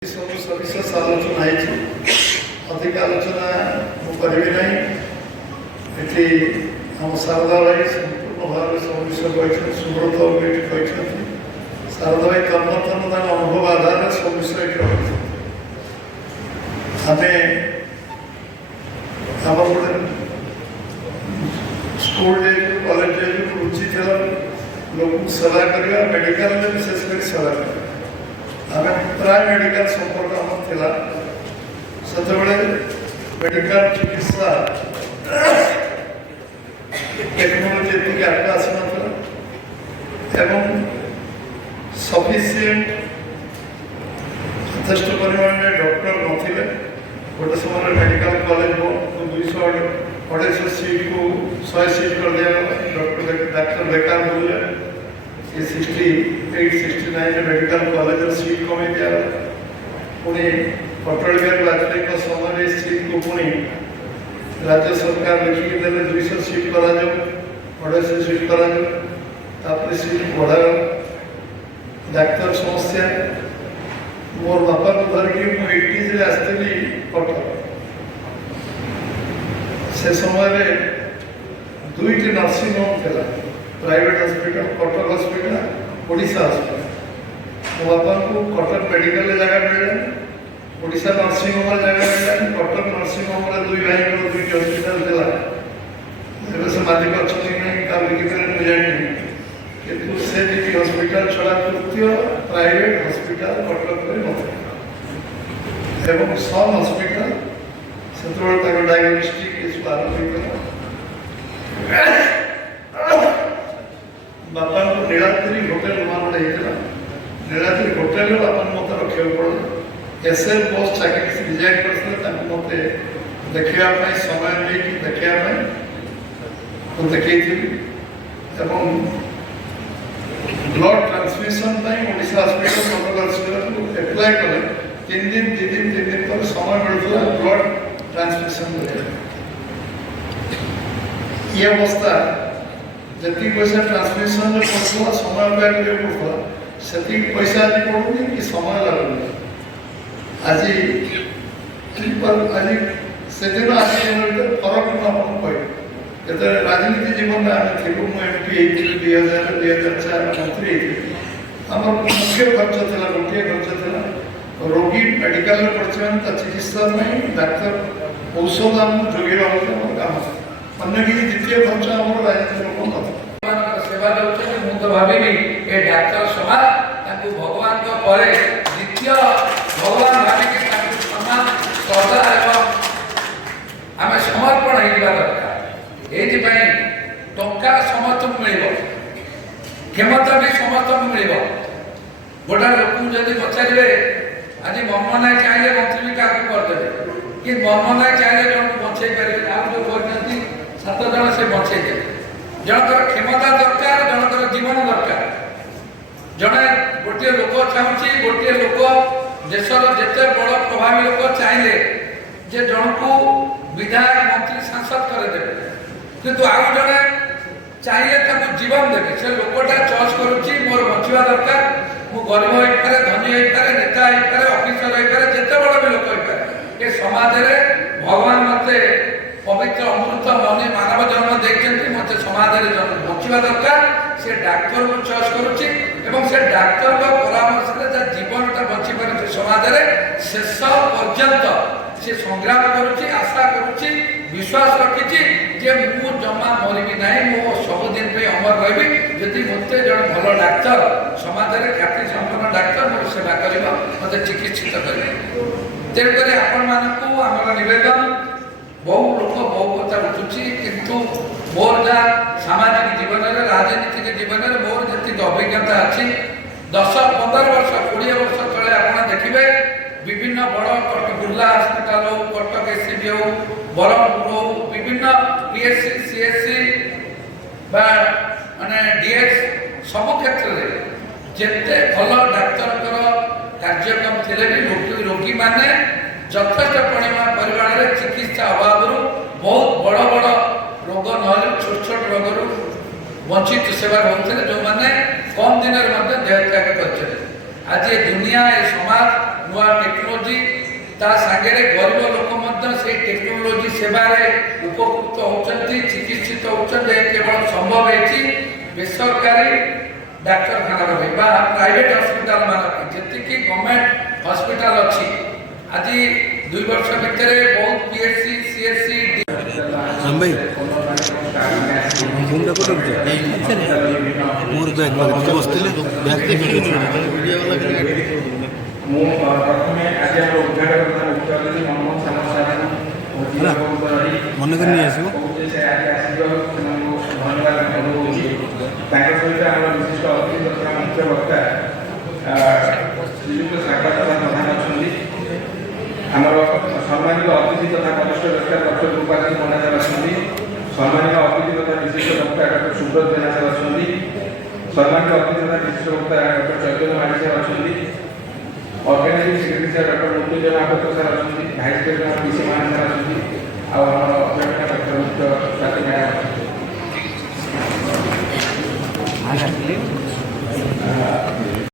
ସବୁ ସବିଶେଷ ଆଲୋଚନା ହେଇଛି। ଅଧିକ ଆଲୋଚନା ମୁଁ କରିବି ନାହିଁ। ଏଠି ଆମ ଶାରଦା ଭାଇ ସମ୍ପୂର୍ଣ୍ଣ ଭାବରେ ସବୁ ବିଷୟ କହିଛନ୍ତି, ସୁବ୍ରତ ବାବୁ ଏଠି କହିଛନ୍ତି। ଶାରଦା ଭାଇ ତନ୍ନ ତାଙ୍କ ଅନୁଭବ ଆଧାରରେ ସବୁ ବିଷୟ ଏଠି ରହିଛନ୍ତି। ଆମେ ଆମର ଗୋଟେ ସ୍କୁଲ ଯାଇଛୁ, କଲେଜ ଯାଇଛୁ, ରୁଚି ଥିଲା ଲୋକଙ୍କୁ ସେବା କରିବା, ମେଡ଼ିକାଲରେ ବିଶେଷ କରି ସେବା କରିବା। ଆମେ ପ୍ରାୟ ମେଡ଼ିକାଲ ସମ୍ପର୍କ ଆମର ଥିଲା। ସେତେବେଳେ ମେଡ଼ିକାଲ ଚିକିତ୍ସା ଟେକ୍ନୋଲୋଜି ଏତିକି ଆଗକୁ ଆସିନଥିଲା ଏବଂ ସଫିସିଏଣ୍ଟ ଯଥେଷ୍ଟ ପରିମାଣରେ ଡକ୍ଟର ନଥିଲେ। ଗୋଟେ ସମୟରେ ମେଡ଼ିକାଲ କଲେଜ 200-250 ସିଟ୍କୁ 100 ସିଟ୍ କରିଦିଆଗଲା। ଡାକ୍ତର ବେକାର ବୁଲିଲେ। 68-69 ମେଡ଼ିକାଲ କଲେଜର ସିଟ୍ କମେଇ ଦିଆଗଲା। ପୁଣି ଅଟଳ ବିହାରୀ ବାଜପେୟୀଙ୍କ ସମୟରେ ସିଟ୍କୁ ପୁଣି ରାଜ୍ୟ ସରକାର ଲେଖିକି ଦେଲେ 200 ସିଟ୍ କରାଯାଉ, 250 ସିଟ୍ କରାଯାଉ। ତାପରେ ସିଟ୍ ବଢ଼ାଗଲା। ଡାକ୍ତର ସମସ୍ୟା। ମୋର ବାପାଙ୍କୁ ଧରିକି ମୁଁ 80sରେ ଆସିଥିଲି କଟକ। ସେ ସମୟରେ 2ଟି ନର୍ସିଂ ହୋମ୍ ଥିଲା, private hospital, Cuttack hospital, Odisha hospital. ମୋ ବାପାଙ୍କୁ କଟକ ମେଡ଼ିକାଲରେ ଜାଗା ମିଳିଲାନି, ଓଡ଼ିଶା ନର୍ସିଂ ହୋମରେ ଜାଗା ମିଳିଲାନି। କଟକ ନର୍ସିଂ ହୋମରେ 2 ଭାଇଙ୍କର 2ଟି ହସ୍ପିଟାଲ ଥିଲା। ଏବେ ସେ ମାଲିକ ଅଛନ୍ତି କି ନାହିଁ କାହା ବିକିଥିଲେ ମୁଁ ଜାଣିନି, କିନ୍ତୁ ସେ 2ଟି ହସ୍ପିଟାଲ ଛଡ଼ା ତୃତୀୟ ପ୍ରାଇଭେଟ ହସ୍ପିଟାଲ କଟକରେ ନଥିଲା। ଏବଂ ସମ୍ ହସ୍ପିଟାଲ ସେତେବେଳେ ତାଙ୍କ ଡାଇଗ୍ନୋଷ୍ଟିକ୍ ଏସବୁ ଆରମ୍ଭ ହୋଇଥିଲା। ବାପାଙ୍କୁ ନୀଳାଦ୍ରି ହୋଟେଲ ନୂଆ ହେଇଥିଲା। ନୀଳାଦ୍ରି ହୋଟେଲରେ ବାପାଙ୍କୁ ମୋତେ ରଖିବାକୁ ପଡ଼ିଲା। ଏସ୍ଏଲ୍ ପୋଷ୍ଟ ଚାକିରି ରିଜାଇନ୍ କରିଥିଲେ। ତାଙ୍କୁ ମୋତେ ଦେଖିବା ପାଇଁ ସମୟ ନେଇକି ଦେଖିବା ପାଇଁ ମୁଁ ଦେଖେଇଥିଲି ଏବଂ ବ୍ଲଡ଼ ଟ୍ରାନ୍ସମିଶନ ପାଇଁ ଓଡ଼ିଶା ହସ୍ପିଟାଲ, କଟକ ହସ୍ପିଟାଲକୁ ଆପ୍ଲାଏ କଲେ 3 ଦିନ 2 ଦିନ 3 ଦିନ ପରେ ସମୟ ମିଳୁଥିଲା ବ୍ଲଡ଼ ଟ୍ରାନ୍ସମିଶନ କରିବା। ଏ ଅବସ୍ଥା ଯେତିକି ପଇସା ଟ୍ରାନ୍ସମିଶନରେ ପଡ଼ୁଥିଲା, ସମୟ ବ୍ୟୟ କରିବାକୁ ପଡ଼ୁଥିଲା, ସେତିକି ପଇସା ଆଜି ପଡ଼ୁନି କି ସମୟ ଲାଗୁନି। ଆଜି ସେଦିନ ଆଜି ଦିନ ଭିତରେ ଫରକ ମୁଁ ଆପଣଙ୍କୁ କହିବି। ଯେତେବେଳେ ରାଜନୀତି ଜୀବନରେ ଆମେ ଥିଲୁ, ମୁଁ MP ହେଇଥିଲି 2000-2004 ମନ୍ତ୍ରୀ ହେଇଥିଲି। ଆମର ମୁଖ୍ୟ ଖର୍ଚ୍ଚ ଥିଲା, ଗୋଟିଏ ଖର୍ଚ୍ଚ ଥିଲା, ରୋଗୀ ମେଡ଼ିକାଲରେ ପଡ଼ିଛି ମାନେ ତା ଚିକିତ୍ସା ପାଇଁ ଡାକ୍ତର ଔଷଧ ଆମକୁ ଯୋଗାଇବା ହେଉଛି ଆମର କାମ। ଅନ୍ୟ କିଛି ଦ୍ୱିତୀୟ ଖର୍ଚ୍ଚ ଆମର ରାଜନୀତି ଲୋକ ନଥିଲା। ସେବା ଦେଉଛନ୍ତି। ମୁଁ ତ ଭାବିବି ଏ ଡାକ୍ତର ସମାଜ ତାଙ୍କୁ ଭଗବାନଙ୍କ ପରେ ଦ୍ୱିତୀୟ ଭଗବାନ ଭାବିକି ତାଙ୍କୁ ସମ୍ମାନ, ଶ୍ରଦ୍ଧା ଏବଂ ଆମେ ସମର୍ପଣ ହେଇଯିବା ଦରକାର। ଏଇଥିପାଇଁ ଟଙ୍କା ସମସ୍ତଙ୍କୁ ମିଳିବ, କ୍ଷମତା ବି ସମସ୍ତଙ୍କୁ ମିଳିବ। ଗୋଟା ଲୋକଙ୍କୁ ଯଦି ପଚାରିବେ ଆଜି ମନମୋହନ ନାୟକ ଚାହିଁଲେ ମନ୍ତ୍ରୀ ବି କାହାକୁ କରିଦେବେ, କି ମନମୋହନ ନାୟକ ଚାହିଁଲେ ଜଣକୁ ବଞ୍ଚେଇ ପାରିବେ। ଆଉ ଯେଉଁ କହିଛନ୍ତି 7 ଜଣ ସେ ବଞ୍ଚେଇ ଦେବେ। ଜଣଙ୍କର କ୍ଷମତା ଦରକାର, ଜଣଙ୍କର ଜୀବନ ଦରକାର। ଜଣେ ଗୋଟିଏ ଲୋକ ଚାହୁଁଛି, ଗୋଟିଏ ଲୋକ ଦେଶର ଯେତେ ବଡ଼ ପ୍ରଭାବୀ ଲୋକ ଚାହିଁଲେ ଯେ ଜଣକୁ ବିଧାୟକ, ମନ୍ତ୍ରୀ, ସାଂସଦ କରିଦେବେ, କିନ୍ତୁ ଆଉ ଜଣେ ଚାହିଁଲେ ତାକୁ ଜୀବନ ଦେବେ। ସେ ଲୋକଟା ଚଏସ୍ କରୁଛି ମୋର ବଞ୍ଚିବା ଦରକାର। ମୁଁ ଗରିବ ହେଇପାରେ, ଧନୀ ହେଇପାରେ, ନେତା ହେଇପାରେ, ଅଫିସର ହେଇପାରେ, ଯେତେ ବଡ଼ ବି ଲୋକ ହେଇପାରେ। ଏ ସମାଜରେ ଭଗବାନ ମୋତେ ପବିତ୍ର ଅମୃତ ମନି ମାନବ ଜନ୍ମ ଦେଇଛନ୍ତି, ମୋତେ ସମାଜରେ ବଞ୍ଚିବା ଦରକାର। ସେ ଡାକ୍ତରକୁ ଚଏସ୍ କରୁଛି ଏବଂ ସେ ଡାକ୍ତରଙ୍କ ପରାମର୍ଶରେ ତା ଜୀବନଟା ବଞ୍ଚି ପାରୁଛି। ସମାଜରେ ଶେଷ ପର୍ଯ୍ୟନ୍ତ ସେ ସଂଗ୍ରାମ କରୁଛି, ଆଶା କରୁଛି, ବିଶ୍ୱାସ ରଖିଛି ଯେ ମୁଁ ଜମା ମରିବି ନାହିଁ, ମୁଁ ସବୁଦିନ ପାଇଁ ଅମର ରହିବି। ଯଦି ମୋତେ ଜଣେ ଭଲ ଡାକ୍ତର, ସମାଜରେ ଖ୍ୟାତି ସମ୍ପନ୍ନ ଡାକ୍ତର ମୋର ସେବା କରିବ, ମୋତେ ଚିକିତ୍ସିତ କରିବ। ତେଣୁକରି ଆପଣମାନଙ୍କୁ ଆମର ନିବେଦନ, ବହୁ ଲୋକ ବହୁ କଥା ଉଠୁଛି, କିନ୍ତୁ ମୋର ଯାହା ସାମାଜିକ ଜୀବନରେ, ରାଜନୈତିକ ଜୀବନରେ ମୋର ଯେତିକି ଅଭିଜ୍ଞତା ଅଛି, 10-15 ବର୍ଷ 20 ବର୍ଷ ତଳେ ଆପଣ ଦେଖିବେ ବିଭିନ୍ନ ବଡ଼ ବୁର୍ଲା ହସ୍ପିଟାଲ ହଉ, କଟକ SCB ହଉ, ବ୍ରହ୍ମପୁର ହଉ, ବିଭିନ୍ନ PSC, CSC ବା DS ସବୁ କ୍ଷେତ୍ରରେ ଯେତେ ଭଲ ଡାକ୍ତରଙ୍କର କାର୍ଯ୍ୟକ୍ରମ ଥିଲେ ବି ରୋଗୀମାନେ ଯଥେଷ୍ଟ ପରିମାଣରେ ଚିକିତ୍ସା ଅଭାବରୁ ବହୁତ ବଡ଼ ବଡ଼ ରୋଗ ନହେଲେ ଛୋଟ ଛୋଟ ରୋଗରୁ ବଞ୍ଚିତ ସେବା ହେଉଥିଲେ, ଯେଉଁମାନେ କମ୍ ଦିନରେ ମଧ୍ୟ ଦେହ ତ୍ୟାଗ କରିଛନ୍ତି। आज दुनिया ए समाज नुआ टेक्नोलोजी ता सागे गरीब लोक से टेक्नोलोजी सेवार उपकृत होती चिकित्सित होती केवल संभव है बेसरकारी डाक्तखाना प्राइवेट हस्पिटाल मानक जी गवर्नमेंट हस्पिटाल अच्छी आज 2 वर्ष भितर बहुत पीएचसी सीएचसी भाई घूमटा को मोर बैग बसते बैग ମୁଁ ପ୍ରଥମେ ଆଜି ଆମର ଉଦ୍ଘାଟନ ମୁଖ୍ୟ ଅତିଥି ମନମୋହନ ସାମଲ ସାହେବଙ୍କୁ ମନେ କରି ନେଇ ଆସିବ କହୁଛେ ସେ ଆଜି ଆସିଥିବାରୁ ସେମାନଙ୍କୁ ଧନ୍ୟବାଦ ଅନୁଭୂତି ତାଙ୍କ ସହିତ ଆମର ବିଶିଷ୍ଟ ଅତିଥି ତଥା ମୁଖ୍ୟ ବକ୍ତା ଶ୍ରୀଯୁକ୍ତ ସ୍ୱାଗତ ପ୍ରଧାନ ଅଛନ୍ତି ଆମର ସମ୍ମାନିତ ଅତିଥି ତଥା ବରିଷ୍ଠ ବକ୍ତା ଡକ୍ଟର ଗୋପାଳଜୀ ପଣ୍ଡା ସାହେବ ଅଛନ୍ତି ସମ୍ମାନିତ ଅତିଥି ତଥା ବିଶିଷ୍ଟ ବକ୍ତା ଡକ୍ଟର ସୁବ୍ରତ ଜେନା ସାହେବ ଅଛନ୍ତି ସମ୍ମାନିତ ଅତିଥି ତଥା ବିଶିଷ୍ଟ ବକ୍ତା ଡକ୍ଟର ଚୈତନ୍ୟ ମାଝୀ ସାହେବ ଅଛନ୍ତି ऑर्गेनाइजिंग सेक्रेटरी साहब डॉक्टर मुक्तिजन महापात्र साहब अच्छी भाइस प्रेसिडेंट पीसी महान साहब अच्छी और अभिनेता डॉक्टर मुख्य स्वाति नायक